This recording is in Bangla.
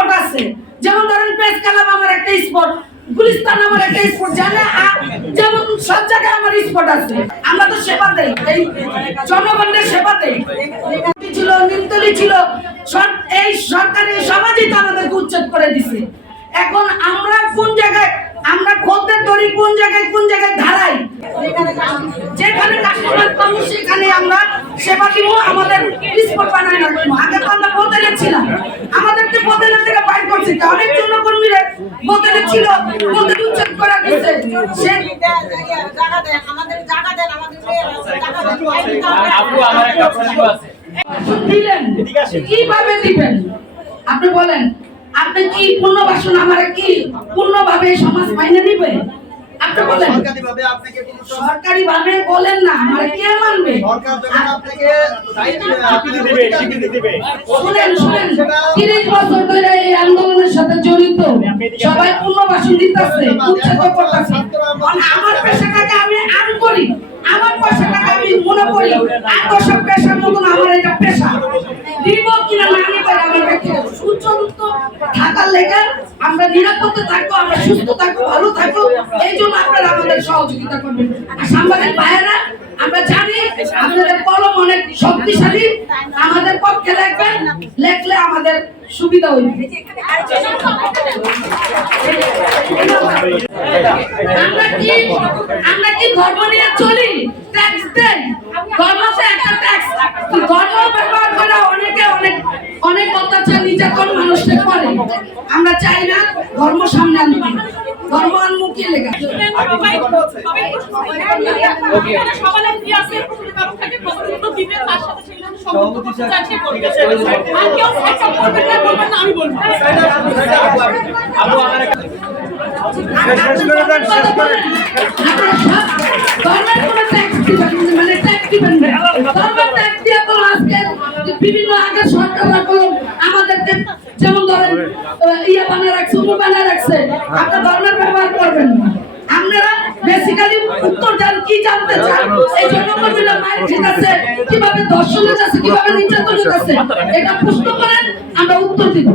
স্পট আছে। যেমন ধরেন প্রেস ক্লাব আমার একটা স্পট গুলিস্তান আমার একটা স্পট জানে? যেমন সব জায়গায় আমার স্পট আছে। আমরা তো সেবা দেই। এই জনগণের সেবা দেই। ছিল, নিমতলি ছিল এই সরকারি সমাজই তো আমাদেরকে উচ্ছেদ করে দিছে। এখন আমরা কোন জায়গায়, আমরা খদ্দের ধরি কোন জায়গায় কোন জায়গায় ধারাই? যেখানে কাস্টমার পাবো, সেখানে আমরা সেবা দিব, আমাদের স্পট বানাই রাখব। আগে তো আমরা বোতলে ছিলাম বোতলের থেকে বাইর করছে জন্য কর্মীরা বোতলে ছিল বোতল উচ্ছেদ করা গেছে। সে দিলেন। কীভাবে দিবেন? আপনি বলেন আপনি কি পূর্ণ বাসন আমার কি পূর্ণভাবে সমাজ মাইনে নিবে আপনি বলেন। সরকারিভাবে আপনাকে কোনো সরকার বলেন না আমার কে মানবে? যখন আপনাকে দায়িত্ব স্বীকৃতি দিবে স্বীকৃতি দিবে। শুনেন শুনেন। তিরিশ বছর ধরে এই আন্দোলনের সাথে জড়িত। সবাই পুনর্বাসন দিতেছে করতেছে। আমার পেশাটাকে আমি আন করি। আমার পেশাটাকে আমি মনে করি। আর দশক পেশার মতন আমার এটা পেশা দিব কিনা না আমি পারি আমার ব্যক্তিগত সুচরিত থাকার লেগে আমরা নিরাপদে থাকব, আমরা সুস্থ থাকব, ভালো থাকব, এই জন্য আপনারা আমাদের সহযোগিতা করবেন। সাংবাদিক ভাইয়েরা, আমরা জানি আপনাদের কলম অনেক শক্তিশালী, আমাদের পক্ষে লিখবেন লেখলে আমাদের সুবিধা হইবে। আমরা কি আমরা কি ধর্ম নিয়ে চলি? ট্যাক্স দেই ধর্ম তো একটা ট্যাক্স ধর্ম ব্যবহার করে অনেকে অনেক অনেক অত্যাচার নির্যাতন মানুষকে করে আমরা চাই না ধর্ম সামনে আনতে ধর্ম আনমুখী লেখা ধর্মের কোনো ট্যাক্স দিবেন মানে ট্যাক্স দিবেন না। বিভিন্ন আগে সরকাররা তো আমাদেরকে যেমন ধরেন ইয়ে বানিয়ে রাখছে উমুক বানিয়ে রাখছে, আপনার ধর্মের ব্যবহার করবেন না। আপনারা বেসিক্যালি উত্তর জান কি জানতে চান? এই কর্মীরা মায়ের খেতেছে কীভাবে দর্শনের কাছে কীভাবে নির্যাতনের কাছে এটা প্রশ্ন করেন, আমরা উত্তর দিব।